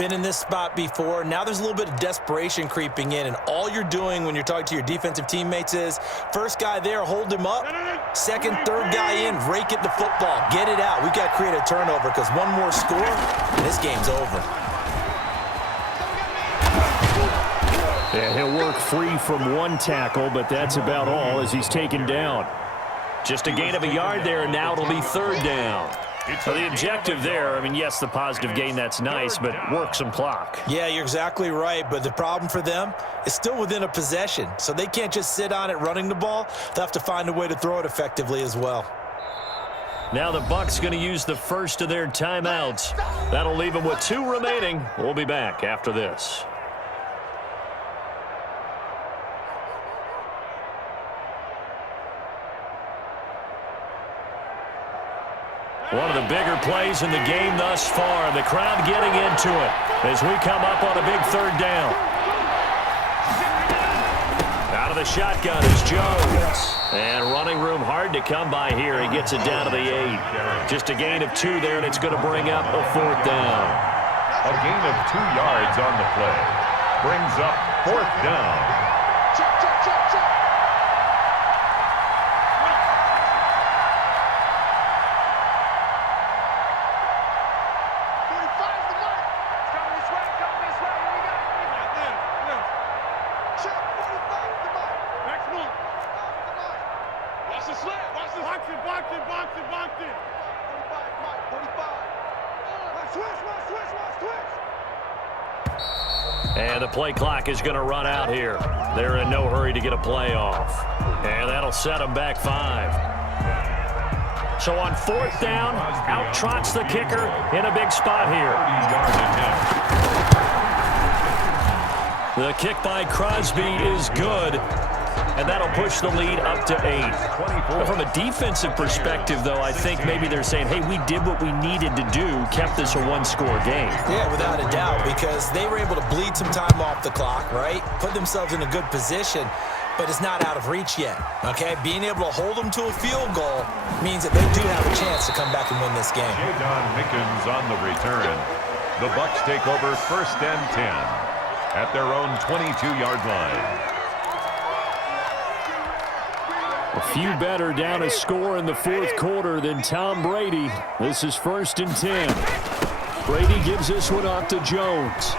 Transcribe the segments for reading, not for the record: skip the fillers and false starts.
been in this spot before. Now there's a little bit of desperation creeping in, and all you're doing when you're talking to your defensive teammates is first guy there, hold him up. Second, third guy in, rake it the football. Get it out. We've got to create a turnover because one more score, and this game's over. Yeah, he'll work free from one tackle, but that's about all as he's taken down. Just a gain of a yard there, and now it'll be third down. So the objective there, I mean, yes, the positive gain, that's nice, but work some clock. Yeah, you're exactly right, but the problem for them is still within a possession, so they can't just sit on it running the ball. They'll have to find a way to throw it effectively as well. Now the Bucs going to use the first of their timeouts. That'll leave them with 2 remaining. We'll be back after this. One of the bigger plays in the game thus far. The crowd getting into it as we come up on a big third down. Out of the shotgun is Jones. And running room hard to come by here. He gets it down to the 8. Just a gain of 2 there, and it's going to bring up a 4th down. A gain of 2 yards on the play. Brings up 4th down. And the play clock is going to run out here. They're in no hurry to get a play off. And that'll set them back 5. So on 4th down, out trots the kicker in a big spot here. The kick by Crosby is good. And that'll push the lead up to 8. From a defensive perspective, though, I think maybe they're saying, hey, we did what we needed to do, kept this a one-score game. Yeah, without a doubt, because they were able to bleed some time off the clock, right? Put themselves in a good position, but it's not out of reach yet, okay? Being able to hold them to a field goal means that they do have a chance to come back and win this game. Jadon Mickens on the return. The Bucs take over 1st and 10 at their own 22-yard line. A few better down a score in the 4th quarter than Tom Brady. This is 1st and 10. Brady gives this one off to Jones.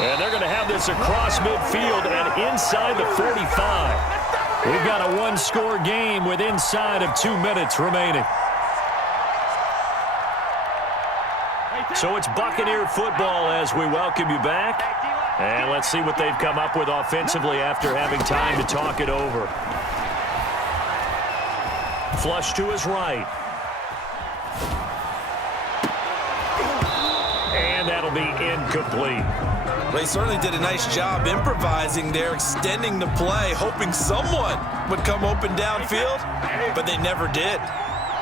And they're going to have this across midfield and inside the 45. We've got a one-score game with inside of 2 minutes remaining. So it's Buccaneer football as we welcome you back. And let's see what they've come up with offensively after having time to talk it over. Flush to his right. And that'll be incomplete. They certainly did a nice job improvising there, extending the play, hoping someone would come open downfield, but they never did.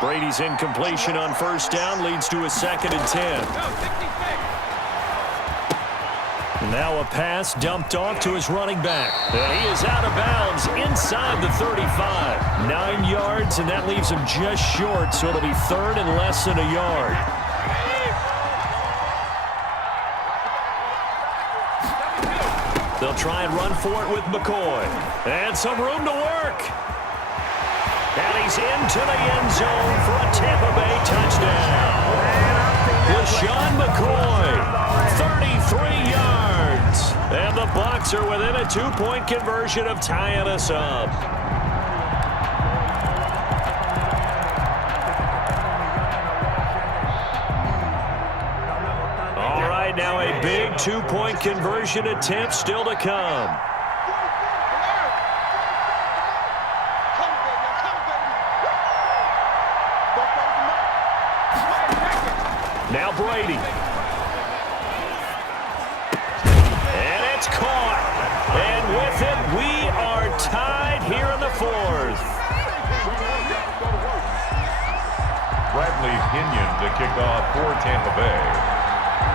Brady's incompletion on 1st down leads to a 2nd and 10. Now a pass dumped off to his running back. And he is out of bounds inside the 35. 9 yards, and that leaves him just short, so it'll be 3rd and less than a yard. They'll try and run for it with McCoy. And some room to work. And he's into the end zone for a Tampa Bay touchdown. LeSean McCoy, 33 yards. And the Bucs are within a 2-point conversion of tying us up. All right, now a big 2-point conversion attempt still to come. Now Brady. And it's caught. And with it, we are tied here in the 4th. Bradley Pinion to kick off for Tampa Bay.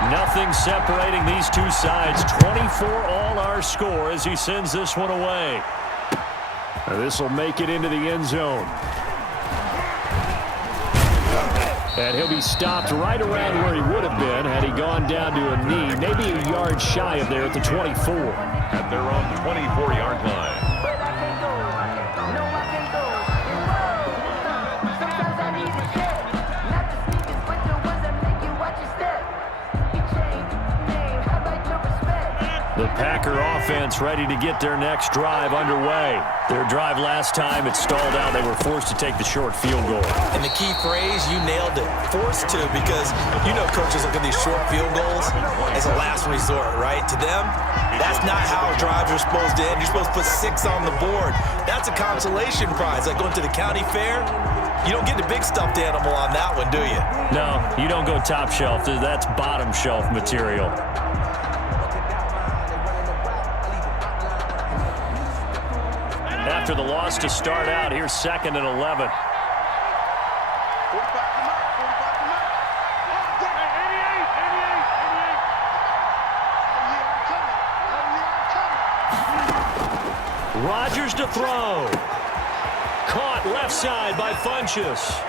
Nothing separating these two sides. 24 all our score as he sends this one away. This will make it into the end zone. And he'll be stopped right around where he would have been had he gone down to a knee, maybe a yard shy of there at the 24. At their own 24-yard line. The Packer offense ready to get their next drive underway. Their drive last time, it stalled out. They were forced to take the short field goal. And the key phrase, you nailed it, forced to, because you know coaches look at these short field goals as a last resort, right? To them, that's not how drives are supposed to end. You're supposed to put 6 on the board. That's a consolation prize, like going to the county fair. You don't get the big stuffed animal on that one, do you? No, you don't go top shelf. That's bottom shelf material. After the loss to start out, here's 2nd and 11. Rodgers to throw. Caught left side by Funchess.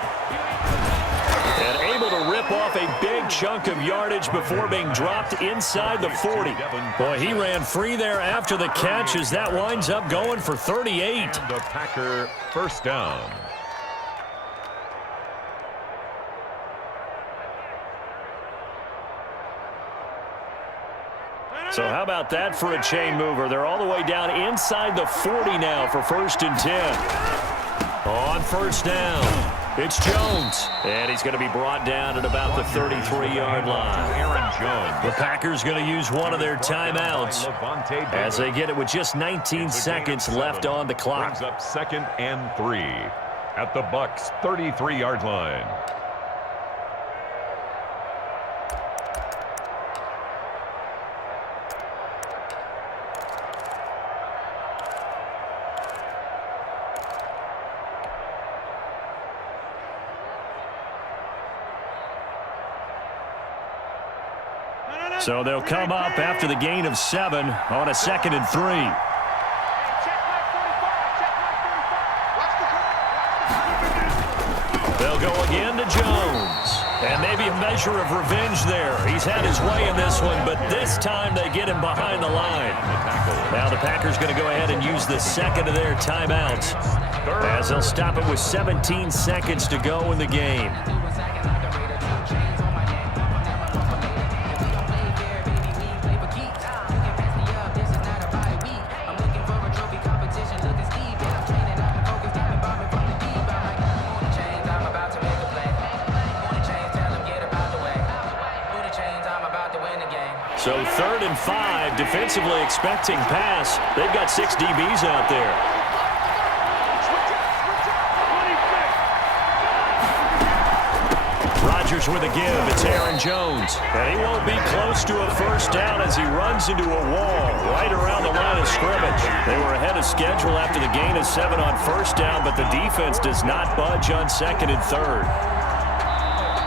And able to rip off a big chunk of yardage before being dropped inside the 40. Boy, he ran free there after the catch as that winds up going for 38. And the Packer first down. So how about that for a chain mover? They're all the way down inside the 40 now for 1st and 10. On first down, it's Jones. And he's going to be brought down at about the 33-yard line. Aaron Jones. The Packers going to use one of their timeouts as they get it with just 19 seconds left on the clock. Brings up 2nd and 3 at the Bucs' 33-yard line. So they'll come up after the gain of 7 on a 2nd and 3. They'll go again to Jones. And maybe a measure of revenge there. He's had his way in this one, but this time they get him behind the line. Now the Packers going to go ahead and use the 2nd of their timeouts as they'll stop it with 17 seconds to go in the game. So 3rd and 5, defensively expecting pass. They've got 6 DBs out there. Rodgers with a give. It's Aaron Jones. And he won't be close to a first down as he runs into a wall right around the line of scrimmage. They were ahead of schedule after the gain of 7 on first down, but the defense does not budge on 2nd and 3rd.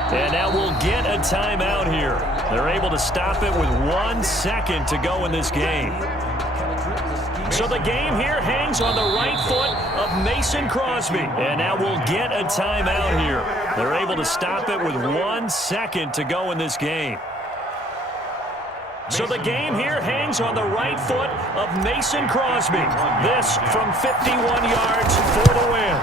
And now we'll get a timeout here. They're able to stop it with 1 second to go in this game. So the game here hangs on the right foot of Mason Crosby. And now we'll get a timeout here. They're able to stop it with 1 second to go in this game. So the game here hangs on the right foot of Mason Crosby. This from 51 yards for the win.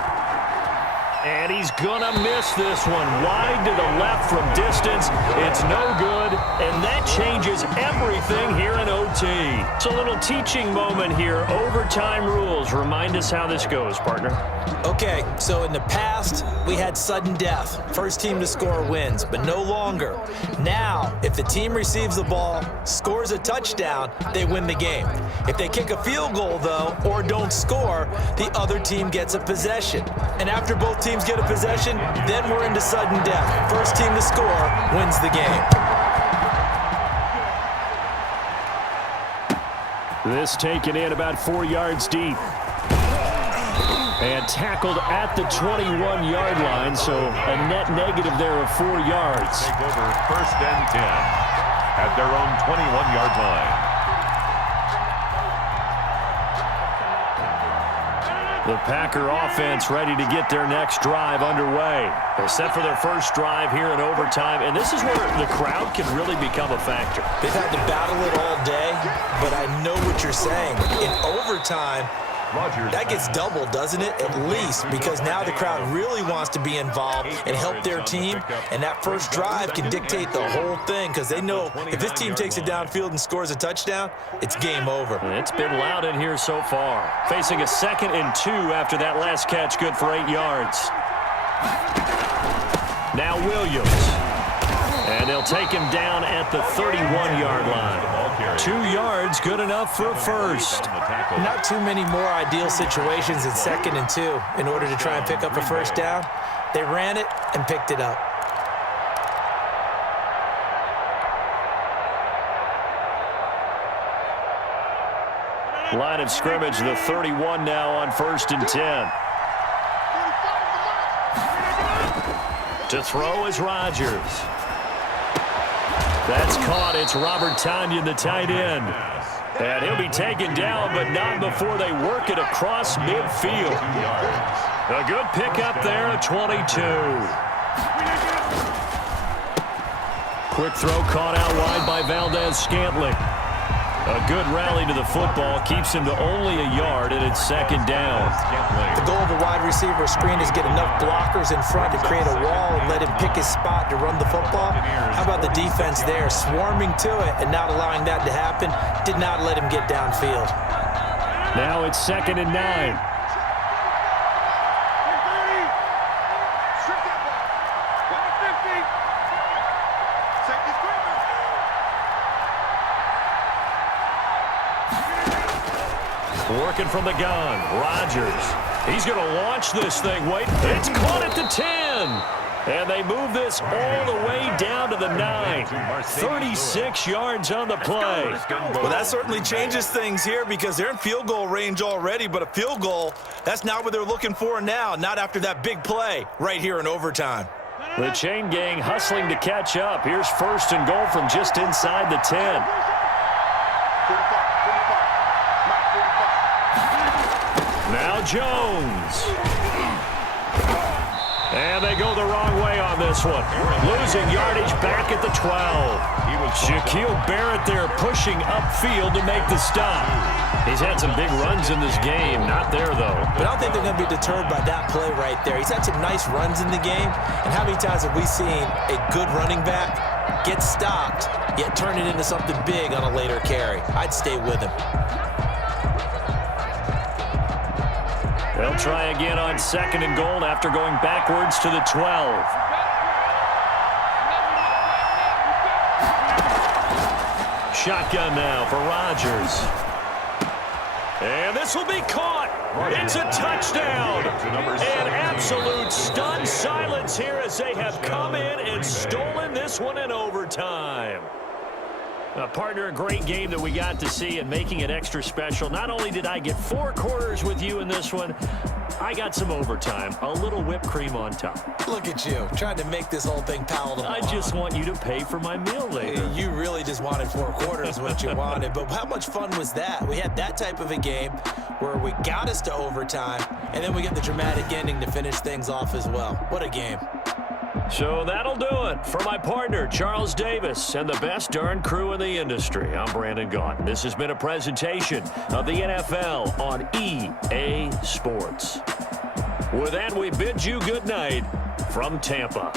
And he's gonna miss this one. Wide to the left from distance. It's no good, and that changes everything here in OT. It's a little teaching moment here. Overtime rules. Remind us how this goes, partner. Okay, so in the past, we had sudden death. First team to score wins, but no longer. Now, if the team receives the ball, scores a touchdown, they win the game. If they kick a field goal, though, or don't score, the other team gets a possession. And after both teams get a possession, then we're into sudden death. First team to score wins the game. This taken in about 4 yards deep. And tackled at the 21-yard line, so a net negative there of 4 yards. Take over 1st and 10 at their own 21-yard line. The Packer offense ready to get their next drive underway. They're set for their first drive here in overtime, and this is where the crowd can really become a factor. They've had to battle it all day, but I know what you're saying. In overtime, that gets doubled, doesn't it? At least, because now the crowd really wants to be involved and help their team, and that first drive can dictate the whole thing because they know if this team takes it downfield and scores a touchdown, it's game over. It's been loud in here so far. Facing a 2nd and 2 after that last catch, good for 8 yards. Now Williams. And they'll take him down at the 31-yard line. 2 yards, good enough for a first. Not too many more ideal situations in 2nd and 2 in order to try and pick up a first down. They ran it and picked it up. Line of scrimmage, the 31 now on 1st and 10. To throw is Rodgers. That's caught. It's Robert Tonyan, the tight end. And he'll be taken down, but not before they work it across midfield. A good pickup there at 22. Quick throw caught out wide by Valdez-Scantling. A good rally to the football keeps him to only a yard, and it's 2nd down. The goal of a wide receiver screen is get enough blockers in front to create a wall and let him pick his spot to run the football. How about the defense there, swarming to it and not allowing that to happen? Did not let him get downfield. Now it's 2nd and 9. Working from the gun, Rodgers. He's going to launch this thing. Wait, it's caught at the 10. And they move this all the way down to the 9. 36 yards on the play. Well, that certainly changes things here because they're in field goal range already, but a field goal, that's not what they're looking for now, not after that big play right here in overtime. The chain gang hustling to catch up. Here's 1st and goal from just inside the 10. Now Jones. And they go the wrong way on this one. Losing yardage back at the 12. Shaquille Barrett there pushing upfield to make the stop. He's had some big runs in this game. Not there, though. But I don't think they're going to be deterred by that play right there. He's had some nice runs in the game. And how many times have we seen a good running back get stopped, yet turn it into something big on a later carry? I'd stay with him. They'll try again on 2nd and goal after going backwards to the 12. Shotgun now for Rodgers. And this will be caught. It's a touchdown. An absolute stunned silence here as they have come in and stolen this one in overtime. Partner, a great game that we got to see and making it extra special. Not only did I get 4 quarters with you in this one, I got some overtime. A little whipped cream on top. Look at you, trying to make this whole thing palatable. I just want you to pay for my meal later. You really just wanted 4 quarters what you wanted. But how much fun was that? We had that type of a game where we got us to overtime, and then we get the dramatic ending to finish things off as well. What a game. So that'll do it for my partner, Charles Davis, and the best darn crew in the industry. I'm Brandon Gaudin. This has been a presentation of the NFL on EA Sports. With that, we bid you good night from Tampa.